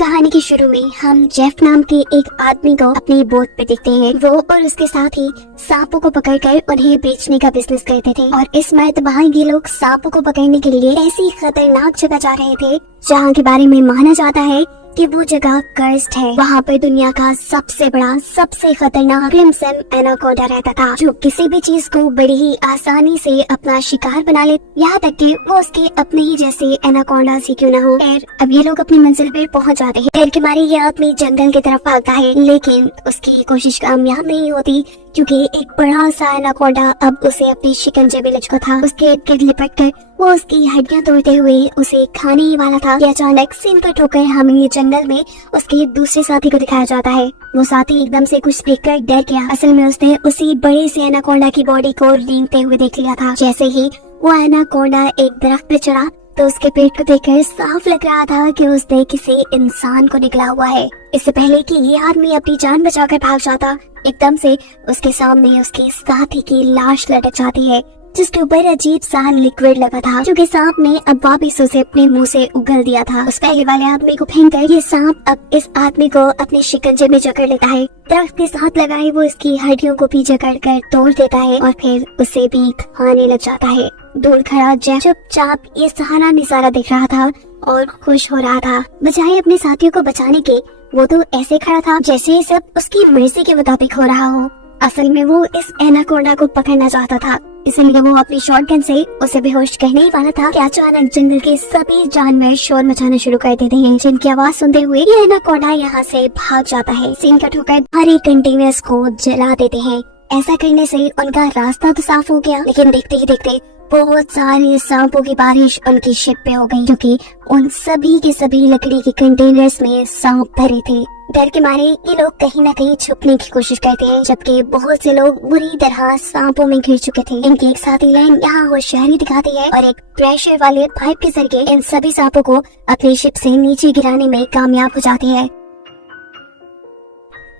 कहानी के शुरू में हम जेफ नाम के एक आदमी को अपनी बोट पे देखते हैं। वो और उसके साथ ही सांपों को पकड़कर उन्हें बेचने का बिजनेस करते थे और इस मर्तबा ये लोग सांपों को पकड़ने के लिए ऐसी खतरनाक जगह जा रहे थे जहाँ के बारे में माना जाता है कि वो जगह कर्स्ड है। वहाँ पर दुनिया का सबसे बड़ा सबसे खतरनाक क्रिम्सन एनाकोंडा रहता था, जो किसी भी चीज को बड़ी ही आसानी से अपना शिकार बना ले, यहाँ तक कि वो उसके अपने ही जैसे एनाकोंडा से क्यों ना हो। खैर अब ये लोग अपनी मंजिल पर पहुँच जाते हैं। डर के मारे ये आदमी जंगल की तरफ भागता है, लेकिन उसकी कोशिश कामयाब नहीं होती क्योंकि एक बड़ा सा एनाकोंडा अब उसे अपने शिकंजे में लचका था। उसके इर्द गिर्द लिपट कर वो उसकी हड्डियां तोड़ते हुए उसे खाने ही वाला था कि अचानक सीन कट होकर हमें ये जंगल में उसके दूसरे साथी को दिखाया जाता है। वो साथी एकदम से कुछ देखकर डर गया। असल में उसने उसी बड़े से एनाकोंडा की बॉडी को रेंगते हुए देख लिया था। जैसे ही वो एनाकोंडा एक दरख्त पे चढ़ा तो उसके पेट को देखकर साफ लग रहा था कि उसने किसी इंसान को निकला हुआ है। इससे पहले कि ये आदमी अपनी जान बचाकर भाग जाता, एकदम से उसके सामने उसके साथी की लाश लटक जाती है, जिसके ऊपर अजीब सा लिक्विड लगा था, जो कि सांप ने अब वापिस उसे अपने मुंह से उगल दिया था। उस पहले वाले आदमी को फेंककर ये सांप अब इस आदमी को अपने शिकंजे में जकड़ लेता है। दरख्त के साथ लगाए वो इसकी हड्डियों को भी जकड़ कर तोड़ देता है और फिर उसे भी खाने लग जाता है। दूर खड़ा जेफ चुपचाप ये सारा नजारा देख रहा था और खुश हो रहा था। बजाय अपने साथियों को बचाने के वो तो ऐसे खड़ा था जैसे ये सब उसकी मर्जी के मुताबिक हो रहा हो। असल में वो इस एनाकोंडा को पकड़ना चाहता था, इसलिए वो अपनी शॉटगन से उसे बेहोश करने ही वाला था कि अचानक जंगल के सभी जानवर शोर मचाना शुरू कर देते हैं, जिनकी आवाज सुनते हुए ये एनाकोंडा यहाँ से भाग जाता है। सीन कट होकर भारी कंटेनर्स को जला देते हैं। ऐसा करने से उनका रास्ता तो साफ हो गया, लेकिन देखते ही देखते बहुत सारे सांपों की बारिश उनकी शिप पे हो गई, क्योंकि उन सभी के सभी लकड़ी के कंटेनर्स में सांप भरे थे। डर के मारे ये लोग कहीं न कहीं छुपने की कोशिश करते हैं, जबकि बहुत से लोग बुरी तरह सांपों में घिर चुके थे। इनकी एक साथी लाइन यहाँ होशियारी दिखाती है और एक प्रेशर वाले पाइप के जरिए इन सभी सांपों को अपनी शिप से नीचे गिराने में कामयाब हो जाती है।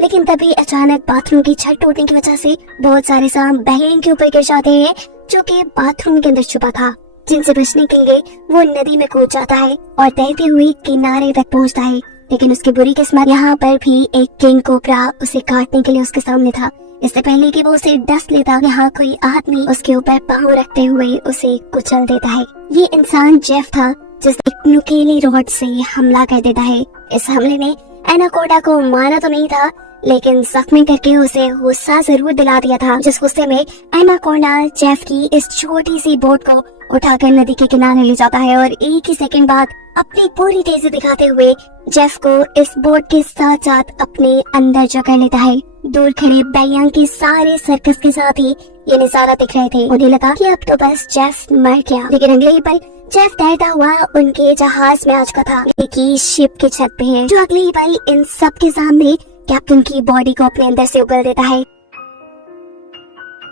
लेकिन तभी अचानक बाथरूम की छत टूटने की वजह से बहुत सारे सांप बैरियर के ऊपर गिर जाते हैं, जो कि बाथरूम के अंदर छुपा था, जिनसे बचने के लिए वो नदी में कूद जाता है और तैरते हुए किनारे तक पहुंचता है। लेकिन उसकी बुरी किस्मत यहाँ पर भी एक किंग कोबरा उसे काटने के लिए उसके सामने था। इससे पहले कि वो उसे डस लेता, यहाँ कोई आदमी उसके ऊपर पाँव रखते हुए उसे कुचल देता है। ये इंसान जेफ था, जिसने एक नुकीली रॉड से हमला कर देता है। इस हमले ने एनाकोंडा को मारा तो नहीं था, लेकिन जख्मी करके उसे गुस्सा जरूर दिला दिया था, जिस गुस्से में एनाकोंडा जेफ की इस छोटी सी बोट को उठाकर नदी के किनारे ले जाता है और एक ही सेकंड बाद अपनी पूरी तेजी दिखाते हुए जेफ को इस बोट के साथ साथ अपने अंदर जकड़ लेता है। दूर खड़े बैरियर के सारे सर्कस के साथ ही ये नजारा दिख रहे थे। उन्हें लगा कि अब तो बस जेफ मर गया, लेकिन अगले ही पल जेफ तैरता हुआ उनके जहाज में आ चुका था, की शिप की छत पे है, जो अगले ही पल इन सब के सामने कैप्टन की बॉडी को अपने अंदर से उगल देता है।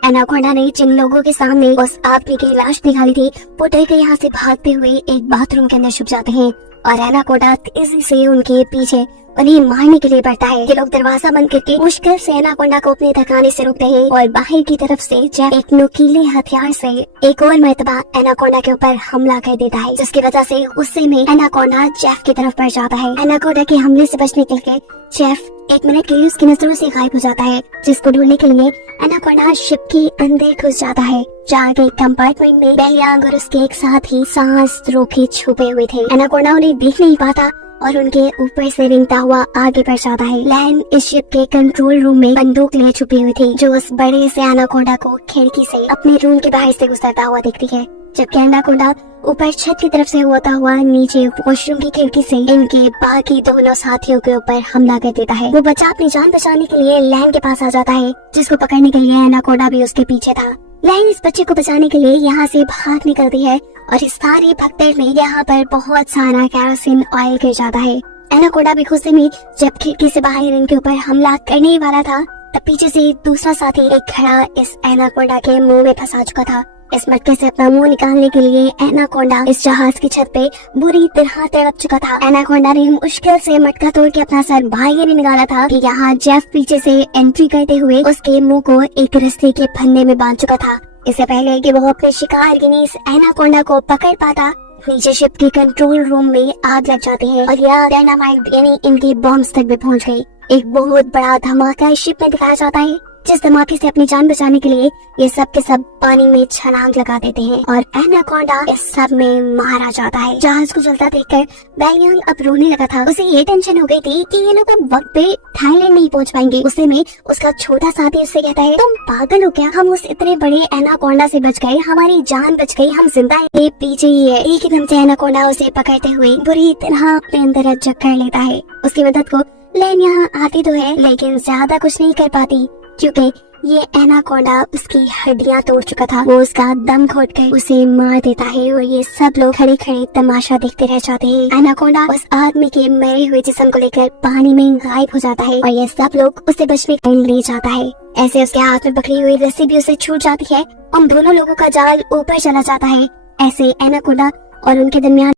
एनाकोंडा ने जिन लोगों के सामने उस आदमी की लाश निकाली थी, वो डर के यहाँ से भागते हुए एक बाथरूम के अंदर छुप जाते हैं और एनाकोंडा तेजी से उनके पीछे उन्हें मारने के लिए बढ़ता है। ये लोग दरवाजा बंद करके मुश्किल से एनाकोंडा को अपने ठिकाने से रोकते हैं और बाहर की तरफ से जेफ एक नुकीले हथियार से एक और मर्तबा एनाकोंडा के ऊपर हमला कर देता है, जिसकी वजह से गुस्से में एनाकोंडा जेफ की तरफ बढ़ जाता है। एनाकोंडा के हमले से बचने के लिए जेफ एक मिनट के लिए उसकी नजरों से गायब हो जाता है, जिसको ढूंढने के लिए एनाकोंडा शिप के अंदर घुस जाता है, जहाँ के कंपार्टमेंट में बैरियर और उसके एक साथ ही सांस रोके छुपे हुए थे। एनाकोंडा उन्हें देख नहीं पाता और उनके ऊपर से रेंगता हुआ आगे बढ़ जाता है। लैन इस शिप के कंट्रोल रूम में बंदूक लिए छुपी हुई थी, जो उस बड़े से एनाकोंडा को खिड़की से अपने रूम के बाहर से गुजरता हुआ दिखती है, जबकि एनाकोंडा ऊपर छत की तरफ से होता हुआ नीचे वॉशरूम की खिड़की से इनके बाकी दोनों साथियों के ऊपर हमला कर देता है। वो बच्चा अपनी जान बचाने के लिए लैन के पास आ जाता है, जिसको पकड़ने के लिए एनाकोंडा भी उसके पीछे था। लैन इस बच्चे को बचाने के लिए यहाँ से भाग निकलती है और इस सारी भगदड़ में यहाँ पर बहुत सारा केरोसिन ऑयल गिर जाता है। एनाकोंडा भी गुस्से में जब खिड़की से बाहर इनके ऊपर हमला करने ही वाला था, तब पीछे से दूसरा साथी एक घड़ा इस एनाकोंडा के मुंह में फंसा चुका था। इस मटके से अपना मुंह निकालने के लिए एनाकोंडा इस जहाज की छत पे बुरी तरह तड़प चुका था। एनाकोंडा ने मुश्किल से मटका तोड़ के अपना सर बाहर निकाला था कि यहाँ जेफ पीछे से एंट्री करते हुए उसके मुंह को एक रस्सी के फंदे में बांध चुका था। इससे पहले कि वो अपने शिकार गिनी इस एनाकोंडा को पकड़ पाता, नीचे शिप के कंट्रोल रूम में आग लग जाती है और यह डायनामाइट यानी इनकी बॉम्ब्स तक भी पहुंच गई। एक बहुत बड़ा धमाका इस शिप में दिखाया जाता है, जिस धमाके से अपनी जान बचाने के लिए ये सब के सब पानी में छलांग लगा देते हैं और एनाकोंडा इस सब में मारा जाता है। जहाज को जलता देखकर बैलियांग अब रोने लगा था। उसे ये टेंशन हो गई थी कि ये लोग अब वक्त पे थाईलैंड नहीं पहुंच पाएंगे। उसे में उसका छोटा साथी उससे कहता है, तुम पागल हो क्या? हम उस इतने बड़े एनाकोंडा से बच गए, हमारी जान बच गई, हम जिंदा हैं। ये पीछे ही है। एक एकदम से एनाकोंडा उसे पकड़ते हुए बुरी तरह अपने अंदर जकड़ कर लेता है। उसकी मदद को लेन यहाँ आती तो है, लेकिन ज्यादा कुछ नहीं कर पाती क्योंकि ये एनाकोंडा उसकी हड्डियां तोड़ चुका था। वो उसका दम घोट कर उसे मार देता है और ये सब लोग खड़े खड़े तमाशा देखते रह जाते हैं। एनाकोंडा उस आदमी के मरे हुए जिस्म को लेकर पानी में गायब हो जाता है और ये सब लोग उसे बचने के लिए ले जाता है। ऐसे उसके हाथ में पकड़ी हुई रस्सी भी उसे छूट जाती है। उन दोनों लोगों का जाल ऊपर चला जाता है। ऐसे एनाकोंडा और उनके दरमियान